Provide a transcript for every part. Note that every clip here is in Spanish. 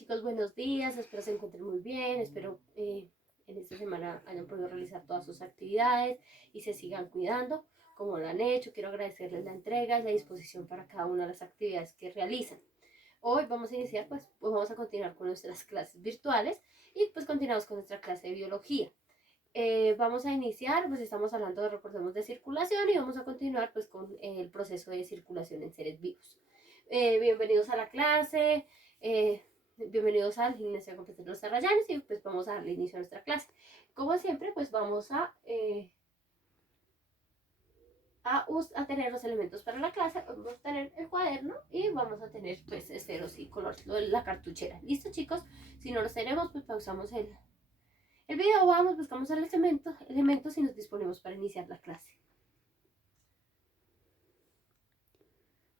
Chicos, buenos días, espero se encuentren muy bien, espero en esta semana hayan podido realizar todas sus actividades y se sigan cuidando como lo han hecho. Quiero agradecerles la entrega y la disposición para cada una de las actividades que realizan. Hoy vamos a iniciar, pues vamos a continuar con nuestras clases virtuales y pues continuamos con nuestra clase de biología. Vamos a iniciar, pues estamos hablando de, recordemos, de circulación y vamos a continuar pues con el proceso de circulación en seres vivos. Bienvenidos a la clase, bienvenidos al Gimnasio Competencia de los Arrayanes y pues vamos a darle inicio a nuestra clase. Como siempre, pues vamos a tener los elementos para la clase, vamos a tener el cuaderno y vamos a tener pues esferos y colores, la cartuchera. ¿Listo, chicos? Si no los tenemos, pues pausamos el video, vamos, buscamos el elementos y nos disponemos para iniciar la clase.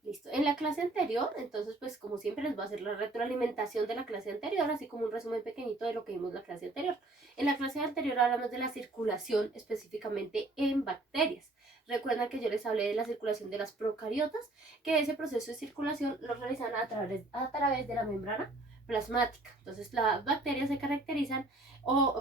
Listo. En la clase anterior, entonces, pues como siempre les va a hacer la retroalimentación de la clase anterior, así como un resumen pequeñito de lo que vimos en la clase anterior. En la clase anterior hablamos de la circulación específicamente en bacterias. Recuerdan que yo les hablé de la circulación de las procariotas, que ese proceso de circulación lo realizan a través de la membrana plasmática. Entonces las bacterias se caracterizan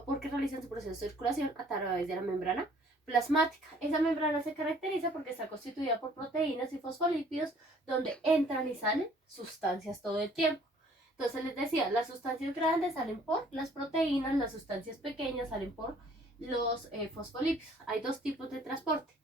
porque realizan su proceso de circulación a través de la membrana plasmática. Esa membrana se caracteriza porque está constituida por proteínas y fosfolípidos donde entran y salen sustancias todo el tiempo. Entonces les decía, las sustancias grandes salen por las proteínas, las sustancias pequeñas salen por los fosfolípidos. Hay dos tipos de transporte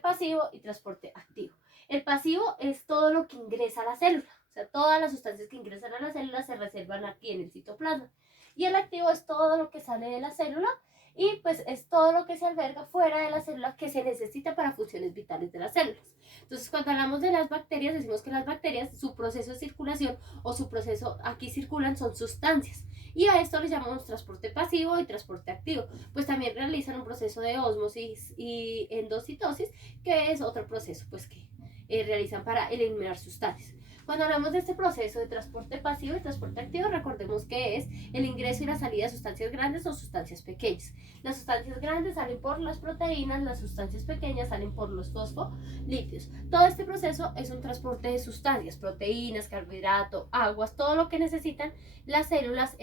pasivo y transporte activo. El pasivo es todo lo que ingresa a la célula, o sea, todas las sustancias que ingresan a la célula se reservan aquí en el citoplasma. Y el activo es todo lo que sale de la célula y pues es todo lo que se alberga fuera de la célula que se necesita para funciones vitales de las células. Entonces, cuando hablamos de las bacterias, decimos que las bacterias, su proceso de circulación o su proceso aquí circulan son sustancias. Y a esto le llamamos transporte pasivo y transporte activo. Pues también realizan un proceso de ósmosis y endocitosis, que es otro proceso pues que realizan para eliminar sustancias. Cuando hablamos de este proceso de transporte pasivo y transporte activo, recordemos que es el ingreso y la salida de sustancias grandes o sustancias pequeñas. Las sustancias grandes salen por las proteínas, las sustancias pequeñas salen por los fosfolípidos. Todo este proceso es un transporte de sustancias, proteínas, carbohidratos, aguas, todo lo que necesitan las células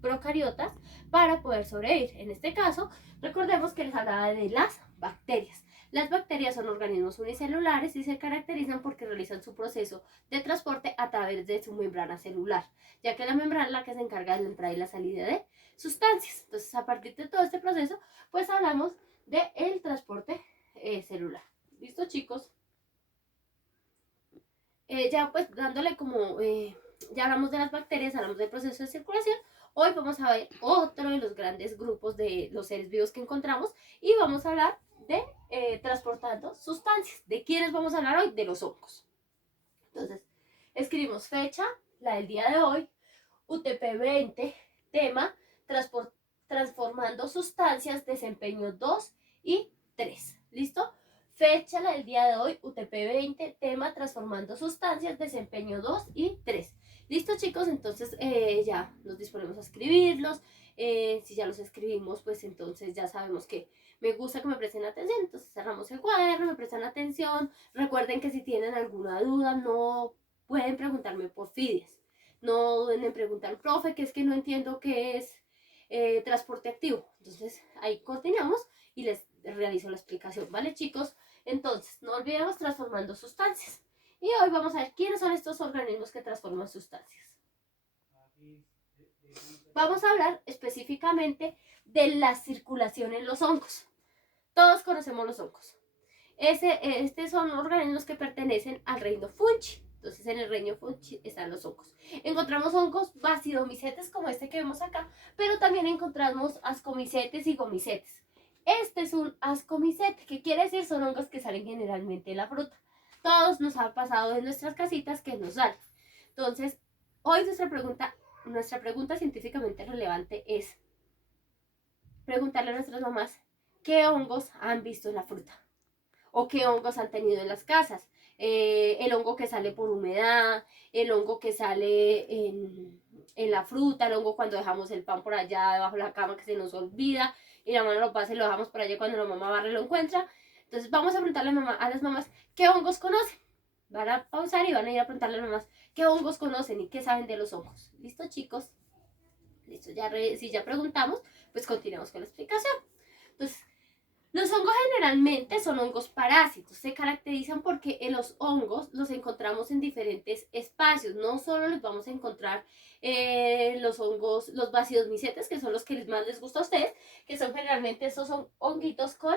procariotas para poder sobrevivir. En este caso, recordemos que les hablaba de las bacterias. Las bacterias son organismos unicelulares y se caracterizan porque realizan su proceso de transporte a través de su membrana celular, ya que la membrana es la que se encarga de la entrada y la salida de sustancias. Entonces, a partir de todo este proceso, pues hablamos del transporte celular. ¿Listo, chicos? Ya pues dándole como, ya hablamos de las bacterias, hablamos del proceso de circulación. Hoy vamos a ver otro de los grandes grupos de los seres vivos que encontramos y vamos a hablar de transportando sustancias. ¿De quiénes vamos a hablar hoy? De los hongos. Entonces, escribimos fecha, la del día de hoy, UTP 20, tema, transformando sustancias, desempeño 2 y 3. ¿Listo? Fecha, la del día de hoy, UTP 20, tema, transformando sustancias, desempeño 2 y 3. ¿Listo, chicos? Entonces ya nos disponemos a escribirlos. Si ya los escribimos, pues entonces ya sabemos que me gusta que me presten atención. Entonces cerramos el cuaderno, me prestan atención. Recuerden que si tienen alguna duda, no pueden preguntarme por Fides. No duden en preguntar, profe, que es que no entiendo qué es transporte activo. Entonces ahí coordinamos y les realizo la explicación, ¿vale, chicos? Entonces, no olvidemos transformando sustancias. Y hoy vamos a ver quiénes son estos organismos que transforman sustancias. Vamos a hablar específicamente de la circulación en los hongos. Todos conocemos los hongos. Estos son organismos que pertenecen al reino Fungi. Entonces, en el reino Fungi están los hongos. Encontramos hongos basidomicetes como este que vemos acá, pero también encontramos ascomicetes y gomicetes. Este es un ascomicete, que quiere decir son hongos que salen generalmente de la fruta. Todos nos ha pasado en nuestras casitas que nos salen. Entonces, hoy nuestra pregunta científicamente relevante es preguntarle a nuestras mamás qué hongos han visto en la fruta o qué hongos han tenido en las casas. El hongo que sale por humedad, el hongo que sale en la fruta, el hongo cuando dejamos el pan por allá debajo de la cama que se nos olvida y la mamá lo pasa y lo dejamos por allá cuando la mamá barre lo encuentra. Entonces vamos a preguntarle a las mamás qué hongos conocen. Van a pausar y van a ir a preguntarle a las mamás qué hongos conocen y qué saben de los hongos. ¿Listo, chicos? Listo, si ya preguntamos, pues continuamos con la explicación. Entonces, los hongos generalmente son hongos parásitos. Se caracterizan porque en los hongos los encontramos en diferentes espacios. No solo los vamos a encontrar los hongos, los basidomicetes, que son los que más les gusta a ustedes, que son generalmente estos son honguitos con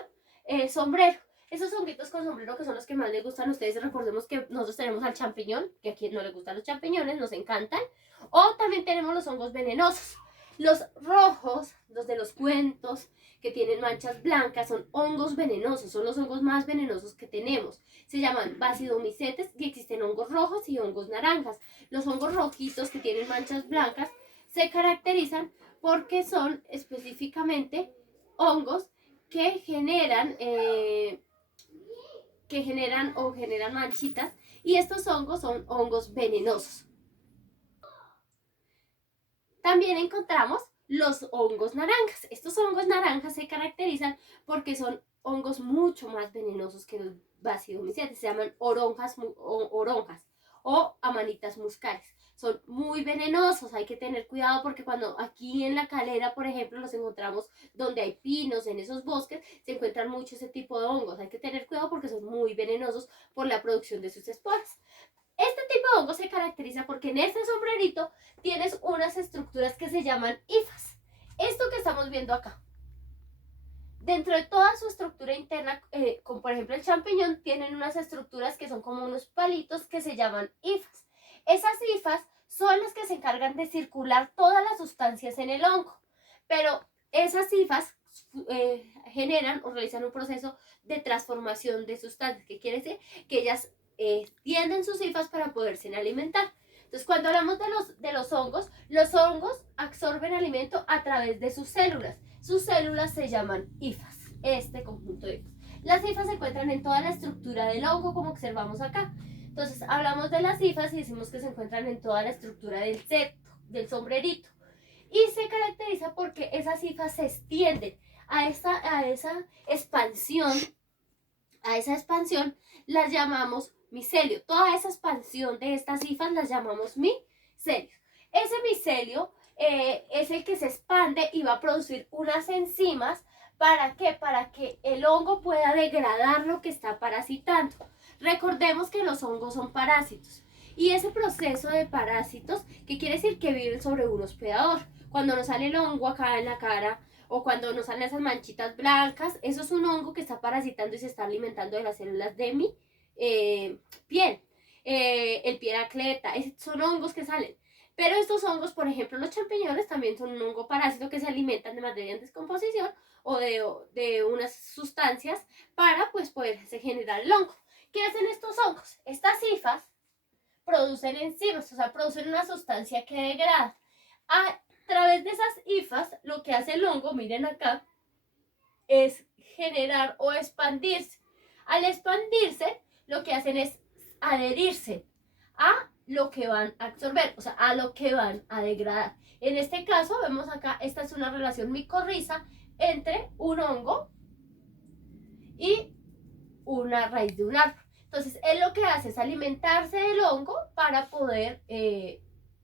sombrero. Esos honguitos con sombrero que son los que más les gustan a ustedes. Recordemos que nosotros tenemos al champiñón, que a quien no le gustan los champiñones, nos encantan. O también tenemos los hongos venenosos. Los rojos, los de los cuentos, que tienen manchas blancas, son hongos venenosos, son los hongos más venenosos que tenemos. Se llaman basidomicetes y existen hongos rojos y hongos naranjas. Los hongos rojitos que tienen manchas blancas se caracterizan porque son específicamente hongos que generan manchitas, y estos hongos son hongos venenosos. También encontramos los hongos naranjas. Estos hongos naranjas se caracterizan porque son hongos mucho más venenosos que los basidomicetes. Se llaman oronjas o amanitas muscares. Son muy venenosos, hay que tener cuidado porque cuando aquí en la Calera, por ejemplo, los encontramos donde hay pinos, en esos bosques, se encuentran mucho ese tipo de hongos. Hay que tener cuidado porque son muy venenosos por la producción de sus esporas. Este tipo de hongo se caracteriza porque en este sombrerito tienes unas estructuras que se llaman hifas. Esto que estamos viendo acá. Dentro de toda su estructura interna, como por ejemplo el champiñón, tienen unas estructuras que son como unos palitos que se llaman hifas. Esas hifas son las que se encargan de circular todas las sustancias en el hongo. Pero esas hifas generan o realizan un proceso de transformación de sustancias. ¿Qué quiere decir? Que ellas tienden sus hifas para poderse alimentar. Entonces, cuando hablamos de los hongos absorben alimento a través de sus células. Sus células se llaman hifas, este conjunto de hifas. Las hifas se encuentran en toda la estructura del hongo, como observamos acá. Entonces, hablamos de las hifas y decimos que se encuentran en toda la estructura del septo, del sombrerito. Y se caracteriza porque esas hifas se extienden a esa expansión las llamamos micelio. Toda esa expansión de estas hifas las llamamos micelio. Ese micelio es el que se expande y va a producir unas enzimas. ¿Para qué? Para que el hongo pueda degradar lo que está parasitando. Recordemos que los hongos son parásitos. Y ese proceso de parásitos, ¿qué quiere decir? Que viven sobre un hospedador. Cuando nos sale el hongo acá en la cara, o cuando nos salen esas manchitas blancas, eso es un hongo que está parasitando y se está alimentando de las células de mi piel. El piracleta, son hongos que salen. Pero estos hongos, por ejemplo, los champiñones también son un hongo parásito que se alimentan de materia en descomposición o de unas sustancias para pues poderse generar el hongo. ¿Qué hacen estos hongos? Estas hifas producen enzimas, o sea, producen una sustancia que degrada. A través de esas hifas, lo que hace el hongo, miren acá, es generar o expandirse. Al expandirse, lo que hacen es adherirse a lo que van a absorber, o sea, a lo que van a degradar. En este caso, vemos acá, esta es una relación micorriza entre un hongo y una raíz de un árbol. Entonces, él lo que hace es alimentarse del hongo para poder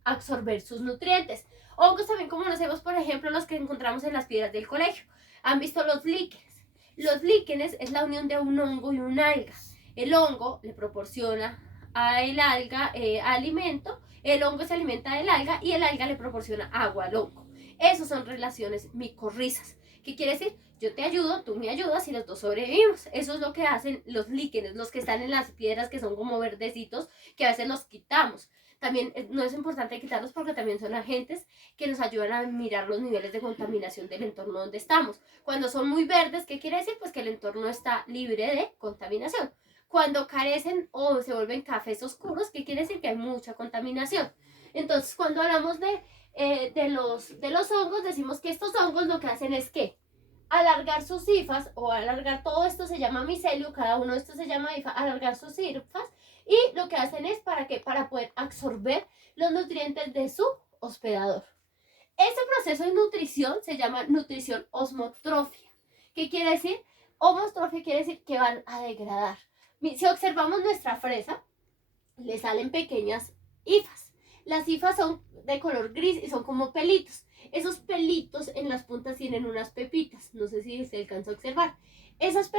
absorber sus nutrientes. Hongos también como conocemos, por ejemplo, los que encontramos en las piedras del colegio. ¿Han visto los líquenes? Los líquenes es la unión de un hongo y una alga. El hongo le proporciona al alga alimento, el hongo se alimenta del alga y el alga le proporciona agua al hongo. Esas son relaciones micorrizas. ¿Qué quiere decir? Yo te ayudo, tú me ayudas y los dos sobrevivimos. Eso es lo que hacen los líquenes, los que están en las piedras que son como verdecitos, que a veces los quitamos. También no es importante quitarlos porque también son agentes que nos ayudan a mirar los niveles de contaminación del entorno donde estamos. Cuando son muy verdes, ¿qué quiere decir? Pues que el entorno está libre de contaminación. Cuando carecen o se vuelven cafés oscuros, ¿qué quiere decir? Que hay mucha contaminación. Entonces, cuando hablamos de los hongos, decimos que estos hongos lo que hacen es que alargar sus hifas o alargar todo esto se llama micelio, cada uno de estos se llama hifa, alargar sus hifas, y lo que hacen es para poder absorber los nutrientes de su hospedador. Este proceso de nutrición se llama nutrición osmotrofia. ¿Qué quiere decir? Osmotrofia quiere decir que van a degradar. Si observamos nuestra fresa, le salen pequeñas hifas. Las hifas son de color gris y son como pelitos. Esos pelitos en las puntas tienen unas pepitas, no sé si se alcanza a observar. Esas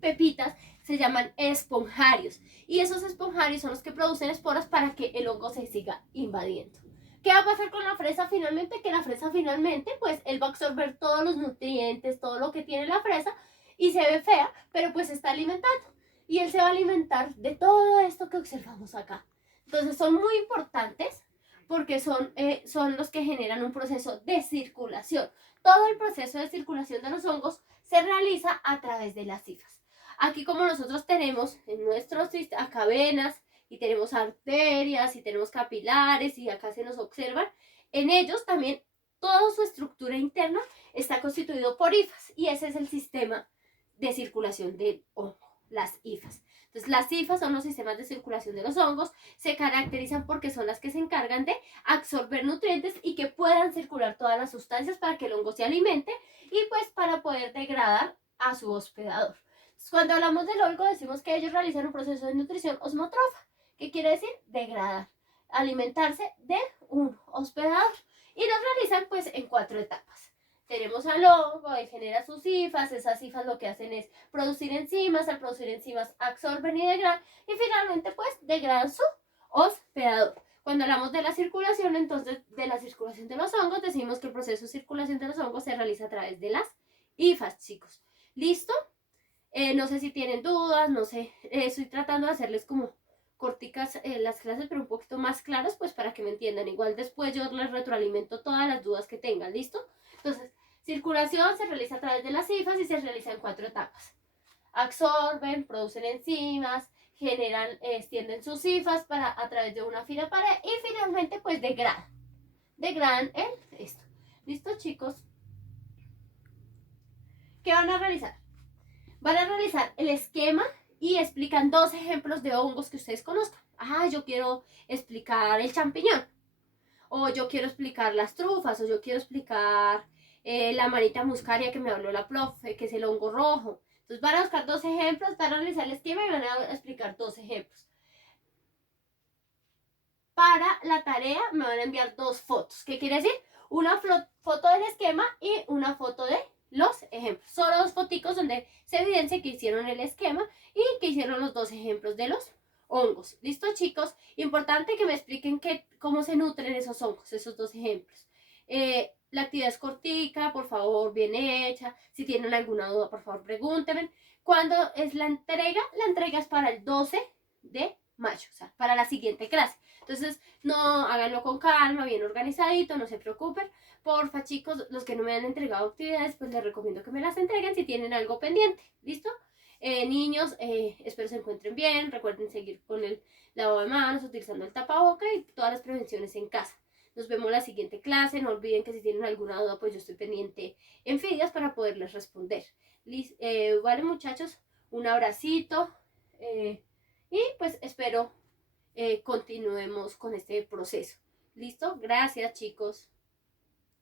pepitas se llaman esponjarios y esos esponjarios son los que producen esporas para que el hongo se siga invadiendo. ¿Qué va a pasar con la fresa finalmente? Que la fresa finalmente, pues él va a absorber todos los nutrientes, todo lo que tiene la fresa y se ve fea, pero pues se está alimentando. Y él se va a alimentar de todo esto que observamos acá. Entonces son muy importantes porque son los que generan un proceso de circulación. Todo el proceso de circulación de los hongos se realiza a través de las hifas. Aquí como nosotros tenemos en nuestros acá venas y tenemos arterias y tenemos capilares y acá se nos observan, en ellos también toda su estructura interna está constituido por hifas y ese es el sistema de circulación del hongo, las hifas. Entonces, las hifas son los sistemas de circulación de los hongos, se caracterizan porque son las que se encargan de absorber nutrientes y que puedan circular todas las sustancias para que el hongo se alimente y pues para poder degradar a su hospedador. Entonces, cuando hablamos del hongo decimos que ellos realizan un proceso de nutrición osmotrofa. ¿Qué quiere decir? Degradar, alimentarse de un hospedador. Y lo realizan pues en 4 etapas. Tenemos al hongo, él genera sus hifas, esas hifas lo que hacen es producir enzimas, al producir enzimas absorben y degradan y finalmente pues degradan su hospedador. Cuando hablamos de la circulación, entonces de la circulación de los hongos, decimos que el proceso de circulación de los hongos se realiza a través de las hifas, chicos. ¿Listo? No sé si tienen dudas, no sé, estoy tratando de hacerles como corticas las clases, pero un poquito más claras, pues para que me entiendan. Igual después yo les retroalimento todas las dudas que tengan, ¿listo? Entonces, circulación se realiza a través de las hifas y se realiza en 4 etapas. Absorben, producen enzimas, generan, extienden sus hifas a través de una fina pared y finalmente pues degradan en esto. ¿Listo, chicos? ¿Qué van a realizar? Van a realizar el esquema y explican 2 ejemplos de hongos que ustedes conozcan. Yo quiero explicar el champiñón, o yo quiero explicar las trufas, o yo quiero explicar la manita muscaria que me habló la profe, que es el hongo rojo. Entonces van a buscar 2 ejemplos, van a realizar el esquema y van a explicar 2 ejemplos. Para la tarea me van a enviar 2 fotos. ¿Qué quiere decir? Una foto del esquema y una foto de los ejemplos. Solo 2 foticos donde se evidencia que hicieron el esquema y que hicieron los 2 ejemplos de los hongos. ¿Listo, chicos? Importante que me expliquen cómo se nutren esos hongos, esos 2 ejemplos. La actividad es cortica, por favor, bien hecha. Si tienen alguna duda, por favor, pregúntenme. ¿Cuándo es la entrega? La entrega es para el 12 de mayo, o sea, para la siguiente clase. Entonces, no, háganlo con calma, bien organizadito, no se preocupen. Porfa, chicos, los que no me han entregado actividades, pues les recomiendo que me las entreguen si tienen algo pendiente. ¿Listo? Niños, espero se encuentren bien. Recuerden seguir con el lavado de manos, utilizando el tapaboca y todas las prevenciones en casa. Nos vemos en la siguiente clase. No olviden que si tienen alguna duda, pues yo estoy pendiente en Fidias para poderles responder. Vale, muchachos, un abracito. Y pues espero continuemos con este proceso. ¿Listo? Gracias, chicos.